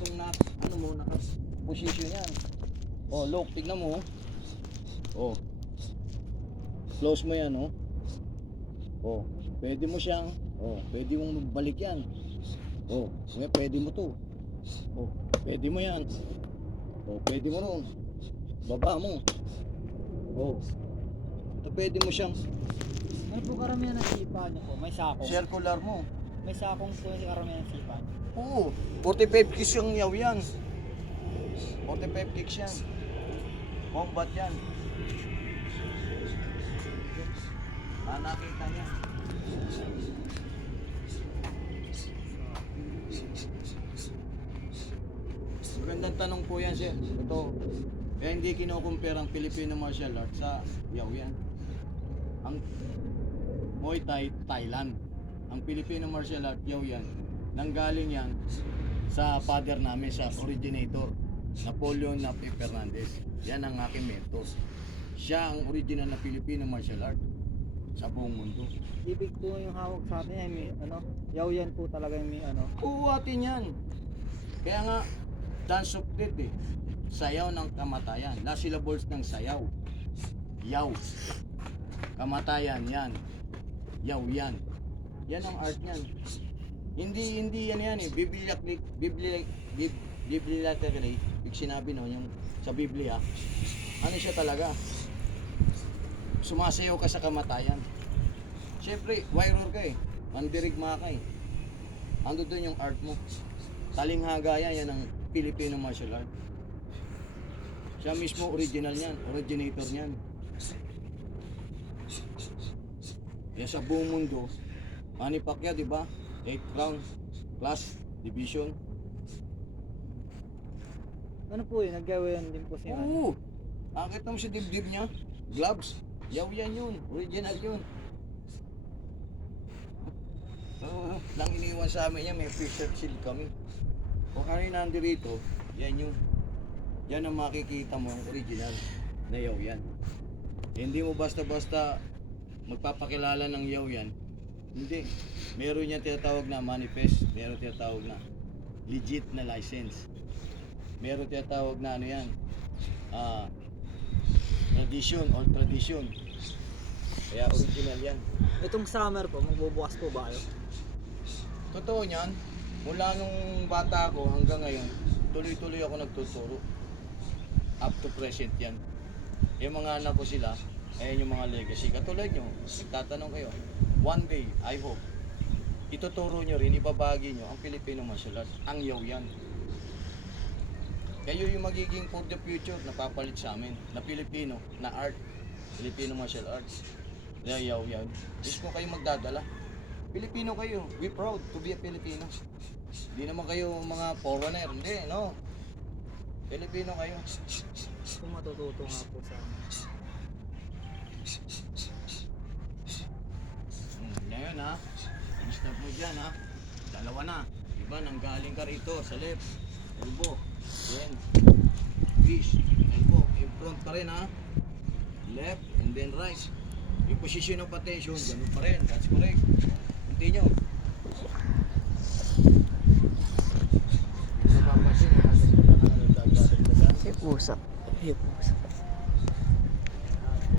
itong ano mo, naka-position yan. Oh, look, tignan mo. Oh. Close mo yan, oh. Oh, pwede mo siyang, pwede mong balik yan. Oh, pwede mo to. Oh, pwede mo yan. Oh, pwede mo ron. Baba mo. Oh. Ito pwede mo siyang Ano po karamihan ng sipa niyo po? May sakong? circular mo. May sakong po yung karamihan ng sipa niyo? Oo, 45 kicks yung yaw yan. 45 kicks yan. Combat yan. Nakita niya. Magandang tanong po yan, sir. Ito, kaya hindi kinukumpare ang Filipino martial arts sa yaw yan. Ang Muay Thai, Thailand. Ang Filipino martial art, yaw yan. Nanggaling yan sa father namin, sa originator, Napoleon Napi Fernandez. Yan ang aking mentor. Siya ang original na Filipino martial art sa buong mundo. Ibig po yung hawak sa atin ay may ano, yaw yan po talaga yung may ano. Uwatin yan. Kaya nga, dance of death eh. Sayaw ng kamatayan. Last syllables ng sayaw. Yaw. Kamatayan yan. Yaw yan. Yan ang art niyan. Hindi yan eh. Biblically, yung sinabi no, yung sa Biblia, ano siya talaga? Sumasayaw ka sa kamatayan. Siyempre, warrior ka eh. Mandirigma ka eh. Ando doon yung art mo. Talinghaga yan ang Filipino martial art. Siya mismo original niyan, originator niyan. Kaya sa buong mundo, Manny Pacquiao, di ba? 8 crown, class, division. Ano po yun? Naggawayan din po siya. Oo! Nakita mo sa dibdib niya, gloves, yaw yan yun, original yun. Lang iniwan sa amin yan, may picture shield kami. Kung ano yung nandito, yan yung, yan ang makikita mo, ang original na yaw yan. Hindi mo basta-basta magpapakilala ng yaw yan. Hindi. Meron niya tinatawag na manifest, meron tinatawag na legit na license. Meron tinatawag na ano yan, tradition or tradition. Kaya original yan. Itong summer po, magbubukas po ba kayo? Totoo niyan, mula nung bata ako hanggang ngayon, tuloy-tuloy ako nagtuturo. Up to present yan. Yung mga anak ko sila, ayan yung mga legacy. Katulad nyo, nagtatanong kayo, one day, I hope, ituturo nyo rin, ibabagi nyo ang Filipino martial arts, ang yaw yan. Kayo yung magiging for the future na papalit sa amin, na Filipino, na art, Filipino martial arts. Yaw yan. Mismo kayo magdadala. Filipino kayo, be proud to be a Filipino. Hindi naman kayo mga foreigner, hindi, no? Filipino kayo. Kung matututo nga po sa amin. Ngayon ha, start mo dyan ha. Dalawa na. Diba, nanggaling ka rito sa left. Elbow. Then, fish. Elbow. In front pa rin ha. Left and then right. Yung position of attention, ganun pa rin. That's correct. Continue. Usap.